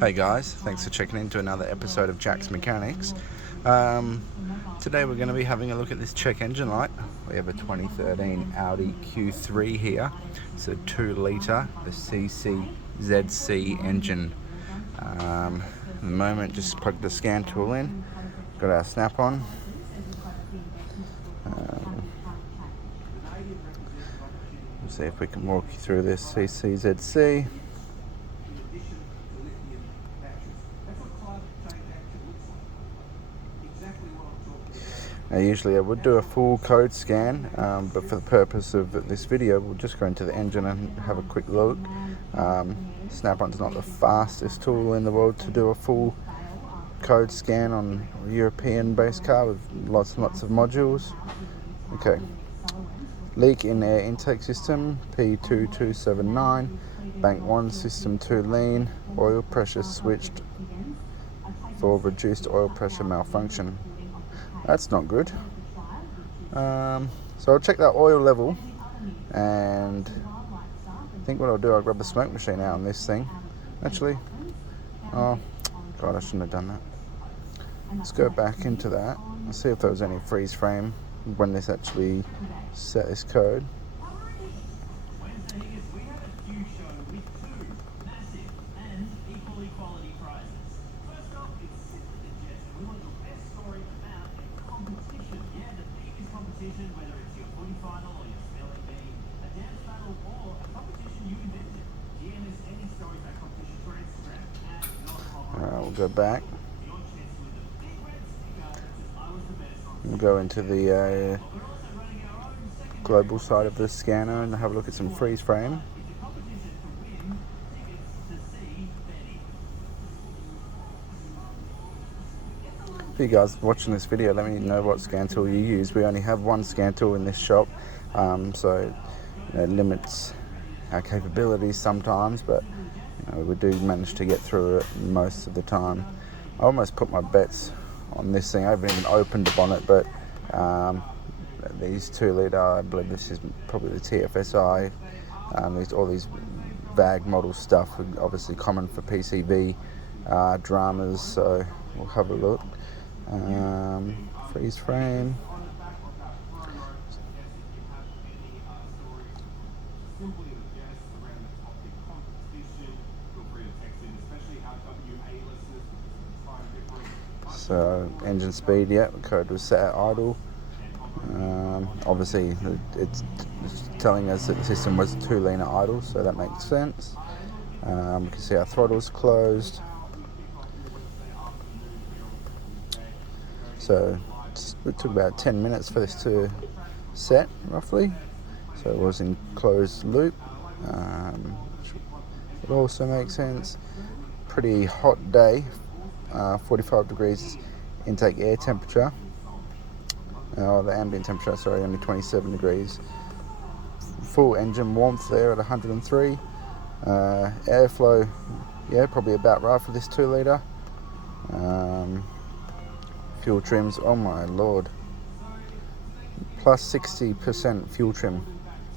Hey guys, thanks for checking into another episode of Jack's Mechanics. Today we're going to be having a look at this check engine light. We have a 2013 Audi Q3 here. It's a 2 litre, the CCZC engine. At the moment, just plugged the scan tool in, got our snap on. We'll see if we can walk you through this CCZC. Now usually I would do a full code scan, but for the purpose of this video we'll just go into the engine and have a quick look. Snap-on's not the fastest tool in the world to do a full code scan on a European based car with lots and lots of modules. Okay, leak in air intake system, P2279, bank 1 system 2 lean, oil pressure switched for reduced oil pressure malfunction. That's not good. So I'll check that oil level, and I think what I'll do, I'll grab the smoke machine out on this thing. Actually, oh god, I shouldn't have done that. Let's go back into that and see if there was any freeze frame when this actually set this code. We'll go back. We'll go into the global side of the scanner and have a look at some freeze frame. For you guys watching this video, let me know what scan tool you use. We only have one scan tool in this shop, so it limits our capabilities sometimes, but we do manage to get through it most of the time. I almost put my bets on this thing. I haven't even opened the bonnet, but these 2 litre, I believe this is probably the TFSI. All these VAG model stuff, obviously common for PCV dramas, so we'll have a look. Freeze frame. So engine speed, yeah, the code was set at idle. Obviously it's telling us that the system was 2 lean at idle, so that makes sense. We can see our throttle's closed. So it took about 10 minutes for this to set, roughly. So it was in closed loop. It also makes sense. Pretty hot day, 45 degrees intake air temperature. The ambient temperature, sorry, only 27 degrees. Full engine warmth there at 103. Airflow, yeah, probably about right for this 2 litre. Fuel trims, oh my lord, plus 60% fuel trim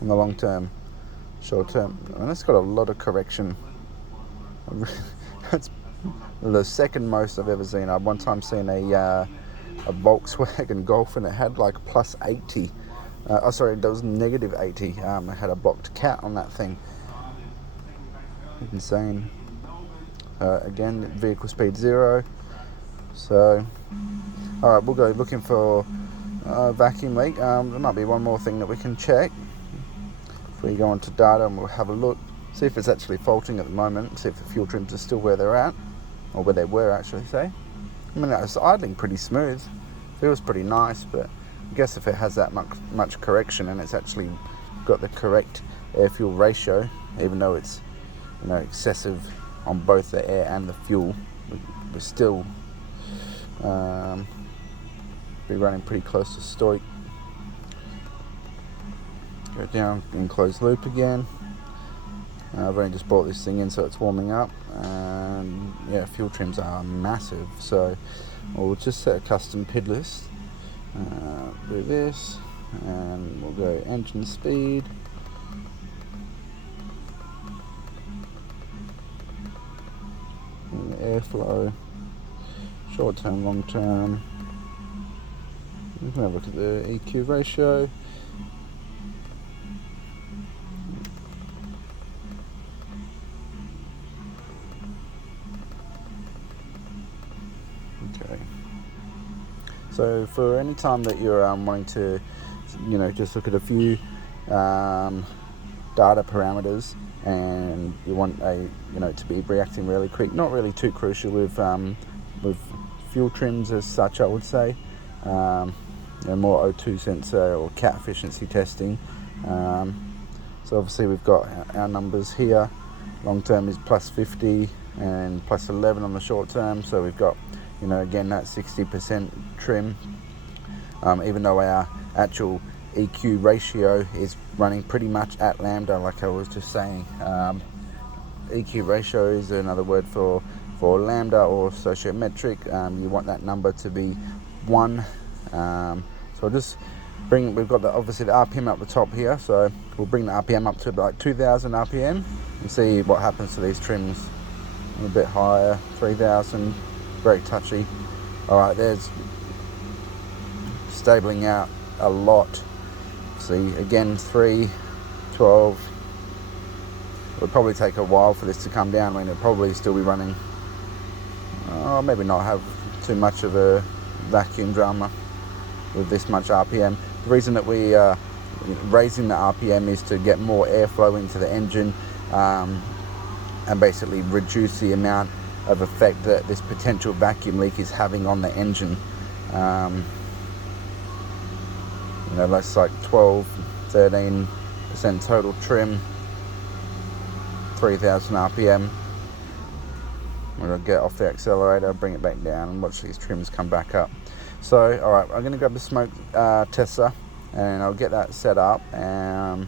in the long term. Short term, and it's got a lot of correction. That's the second most I've ever seen. I've one time seen a Volkswagen Golf, and it had like plus 80. Sorry, there was negative 80. It had a blocked cat on that thing. Insane. Again, vehicle speed 0. So, all right, we'll go looking for vacuum leak. There might be one more thing that we can check. If we go onto data and we'll have a look, see if it's actually faulting at the moment, see if the fuel trims are still where they're at, or where they were actually, say. I mean, it's idling pretty smooth, feels pretty nice, but I guess if it has that much correction and it's actually got the correct air-fuel ratio, even though it's excessive on both the air and the fuel, we're still be running pretty close to stoic. Go down in closed loop again. I've only just brought this thing in, so it's warming up, and yeah, fuel trims are massive, so we'll just set a custom PID list. Do this, and we'll go engine speed. airflow, short term, long term. We can have a look at the EQ ratio. Okay. So for any time that you're wanting to, just look at a few data parameters, and you want to be reacting really quick, not really too crucial with fuel trims as such, I would say. More O2 sensor or cat efficiency testing. So obviously we've got our numbers here. Long term is plus 50 and plus 11 on the short term. So we've got, again, that 60% trim. Even though our actual EQ ratio is running pretty much at lambda, like I was just saying. EQ ratio is another word for lambda or sociometric. You want that number to be 1. So I'll just we've got obviously the RPM up the top here, so we'll bring the RPM up to like 2000 RPM and see what happens to these trims. A bit higher, 3000, very touchy. Alright, there's stabling out a lot. See, again, 3, 12. It would probably take a while for this to come down. I mean, it'll probably still be running, maybe not have too much of a vacuum drama with this much RPM. The reason that we are raising the RPM is to get more airflow into the engine and basically reduce the amount of effect that this potential vacuum leak is having on the engine. That's like 12-13% total trim, 3000 RPM. We're going to get off the accelerator, bring it back down, and watch these trims come back up. So, alright, I'm going to grab the smoke tester and I'll get that set up, and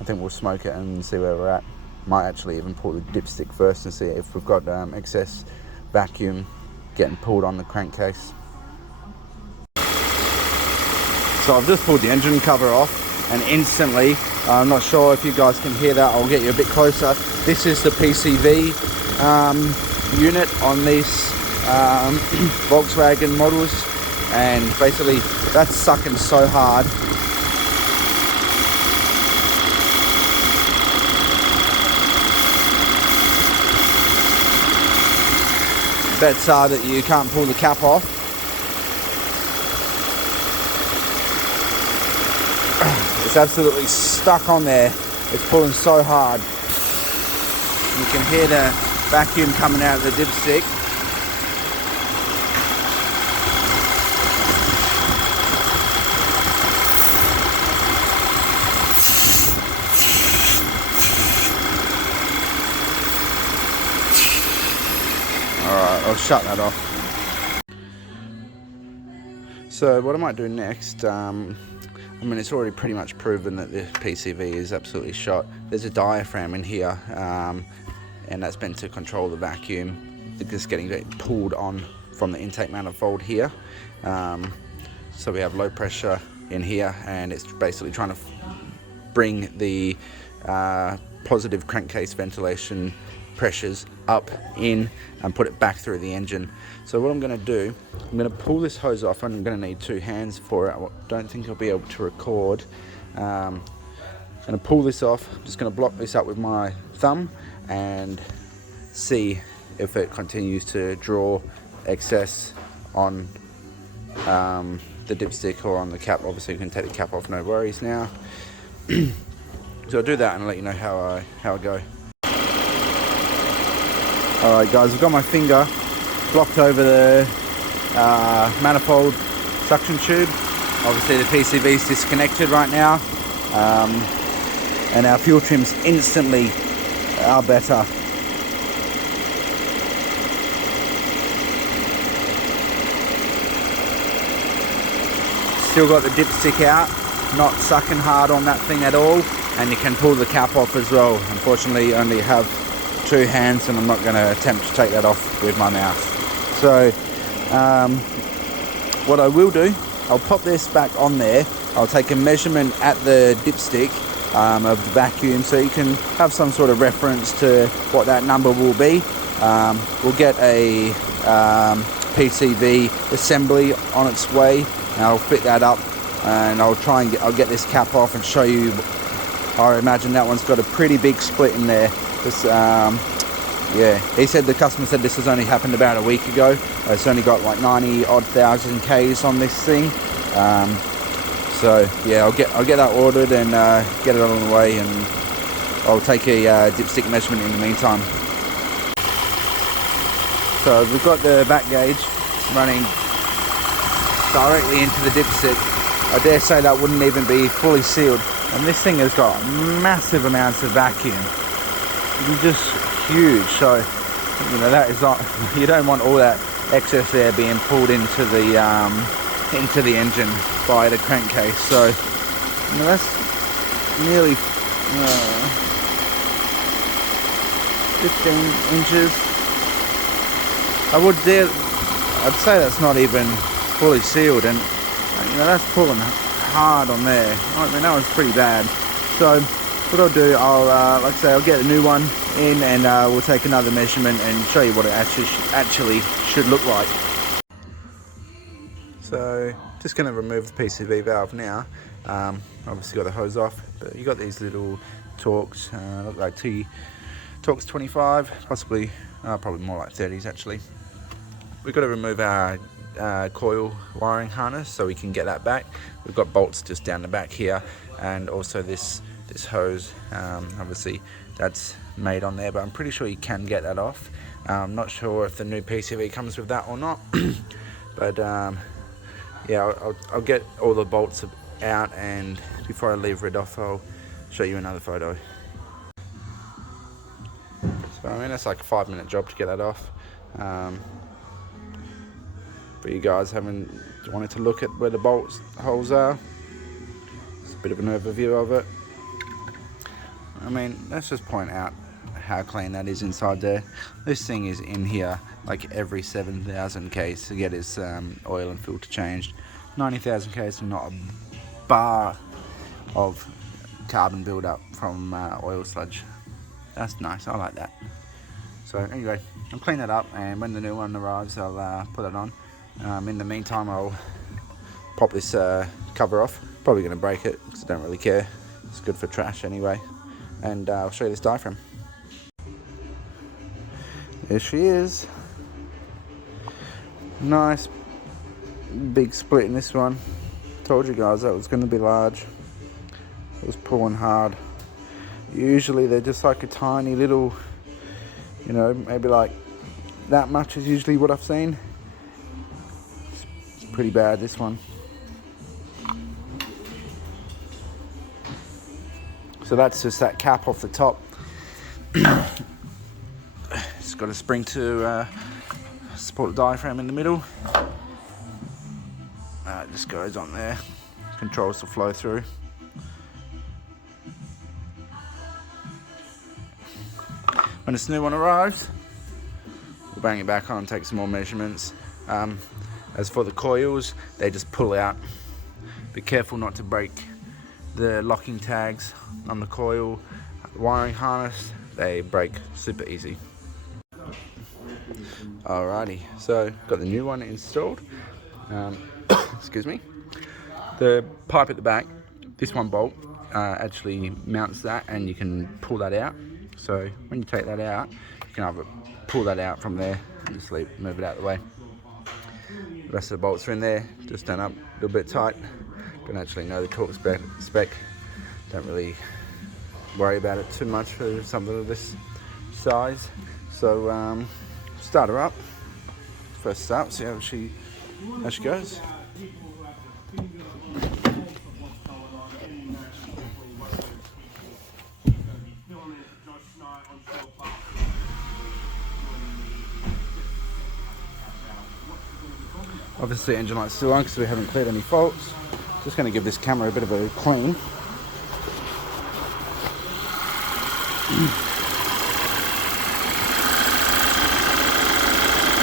I think we'll smoke it and see where we're at. Might actually even pull the dipstick first and see if we've got excess vacuum getting pulled on the crankcase. So I've just pulled the engine cover off, and instantly, I'm not sure if you guys can hear that, I'll get you a bit closer. This is the PCV unit on these Volkswagen models, and basically that's sucking so hard. Bets are that you can't pull the cap off. It's absolutely stuck on there. It's pulling so hard. You can hear the vacuum coming out of the dipstick. Alright, I'll shut that off. So what I might do next, it's already pretty much proven that the PCV is absolutely shot. There's a diaphragm in here, and that's meant to control the vacuum. It's getting pulled on from the intake manifold here. So we have low pressure in here, and it's basically trying to bring the positive crankcase ventilation pressures up in and put it back through the engine. So what I'm going to do, I'm going to pull this hose off, and I'm going to need 2 hands for it. I don't think I'll be able to record. I'm going to pull this off. I'm just going to block this up with my thumb and see if it continues to draw excess on the dipstick or on the cap. Obviously you can take the cap off, no worries now. So I'll do that and I'll let you know how I go. Alright guys, I've got my finger blocked over the manifold suction tube. Obviously the PCV is disconnected right now, and our fuel trims instantly are better. Still got the dipstick out, not sucking hard on that thing at all, and you can pull the cap off as well. Unfortunately, I only have 2 hands, and I'm not going to attempt to take that off with my mouth. So what I will do, I'll pop this back on there. I'll take a measurement at the dipstick of the vacuum, so you can have some sort of reference to what that number will be. We'll get a PCV assembly on its way, and I'll fit that up, and I'll get this cap off and show you. I imagine that one's got a pretty big split in there. This, yeah, he said, the customer said this has only happened about a week ago. It's only got like 90-odd thousand Ks on this thing. So yeah, I'll get that ordered and get it on the way, and I'll take a dipstick measurement in the meantime. So we've got the back gauge running directly into the dipstick. I dare say that wouldn't even be fully sealed, and this thing has got massive amounts of vacuum. It's just huge, so you know that is not, you don't want all that excess air being pulled into the engine by the crankcase. So you know, that's nearly 15 inches. I'd say that's not even fully sealed, and you know that's pulling hard on there. I mean, that was pretty bad. So what I'll do, like I say, I'll get a new one in, and we'll take another measurement and show you what it actually should look like. So just going to remove the PCV valve now. Obviously got the hose off, but you got these little Torx, look like Torx 25, possibly, probably more like 30s actually. We've got to remove our coil wiring harness so we can get that back. We've got bolts just down the back here, and also this hose, obviously that's made on there, but I'm pretty sure you can get that off. I'm not sure if the new PCV comes with that or not, but yeah, I'll get all the bolts out, and before I leave it off, I'll show you another photo. So I mean, that's like a 5-minute job to get that off. But you guys haven't wanted to look at where the bolt holes are. It's a bit of an overview of it. I mean, let's just point out how clean that is inside there. This thing is in here like every 7,000 Ks to get its oil and filter changed. 90,000 Ks, not a bar of carbon buildup from oil sludge. That's nice, I like that. So anyway, I'll clean that up, and when the new one arrives, I'll put it on. In the meantime, I'll pop this cover off. Probably going to break it because I don't really care. It's good for trash anyway. And I'll show you this diaphragm. There she is. Nice big split in this one. Told you guys that was going to be large. It was pulling hard. Usually they're just like a tiny little, you know, maybe like that much is usually what I've seen. It's pretty bad, this one. So that's just that cap off the top. It's got a spring to support the diaphragm in the middle. It just goes on there, controls the flow through. When this new one arrives, we'll bang it back on and take some more measurements. As for the coils, they just pull out. Be careful not to break the locking tags on the coil. Wiring harness, they break super easy. Alrighty, so got the new one installed. Excuse me. The pipe at the back, this one bolt actually mounts that, and you can pull that out. So when you take that out, you can either pull that out from there and just move it out of the way. The rest of the bolts are in there, just done up a little bit tight. Don't actually know the torque spec. Don't really worry about it too much for something of this size. So start her up. First start, see how she goes. Obviously engine light's still on because we haven't cleared any faults. Just going to give this camera a bit of a clean.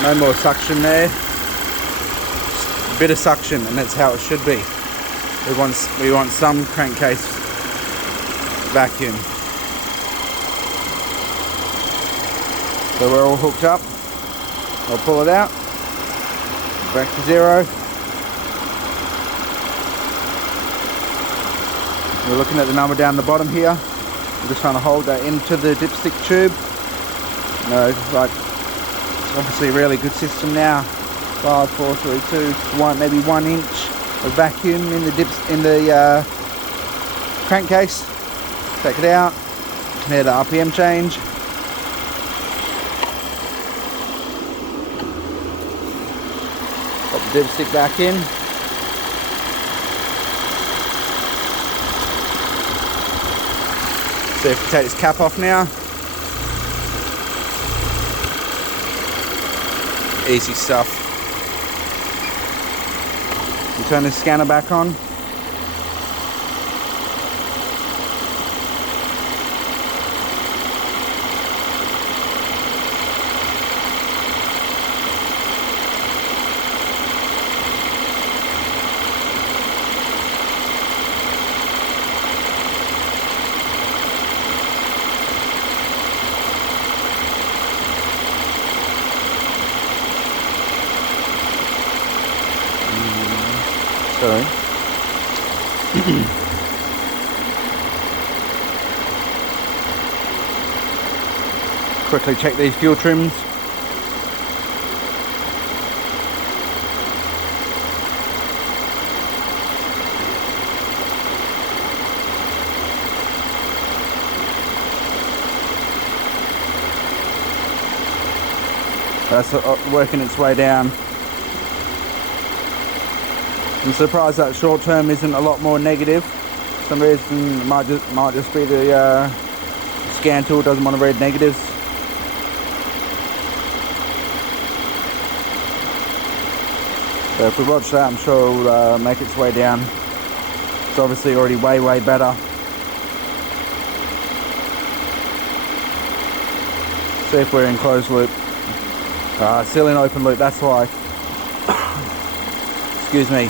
No more suction there. Just a bit of suction, and that's how it should be. We want some crankcase vacuum. So we're all hooked up. I'll pull it out, back to 0. We're looking at the number down the bottom here. I'm just trying to hold that into the dipstick tube. Like, it's obviously a really good system now. 5, 4, 3, 2, 1, maybe 1 inch of vacuum in the crankcase. Take it out. Hear the RPM change. Pop the dipstick back in. So if we take this cap off now. Easy stuff. You turn the scanner back on. Sorry. Quickly check these fuel trims. That's working its way down. I'm surprised that short term isn't a lot more negative. For some reason it might just be the scan tool doesn't want to read negatives. So if we watch that, I'm sure it'll make its way down. It's obviously already way better. See if we're in closed loop. Still in open loop, that's why. Excuse me.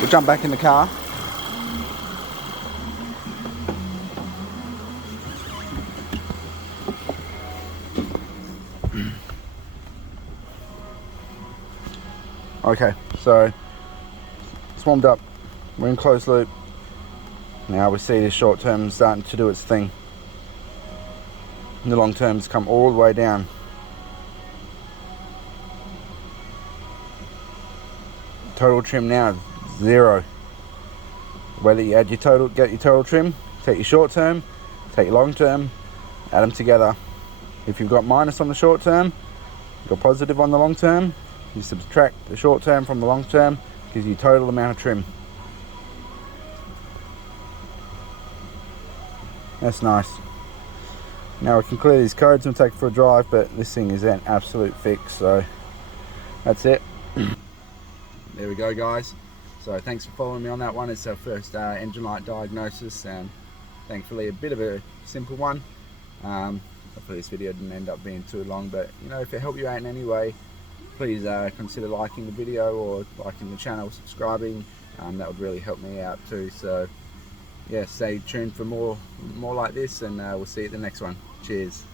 We'll jump back in the car. Okay, so it's warmed up. We're in closed loop. Now we see this short term starting to do its thing. And the long term's come all the way down. Total trim now 0. Whether you add your total, get your total trim, take your short term, take your long term, add them together. If you've got minus on the short term, you've got positive on the long term, you subtract the short term from the long term, gives you total amount of trim. That's nice. Now we can clear these codes and take it for a drive, but this thing is an absolute fix, so that's it. There we go, guys. So thanks for following me on that one. It's our first engine light diagnosis, and thankfully a bit of a simple one. Hopefully this video didn't end up being too long, but you know, if it helped you out in any way, please consider liking the video or liking the channel, subscribing. That would really help me out too. So yeah, stay tuned for more like this, and we'll see you at the next one. Cheers.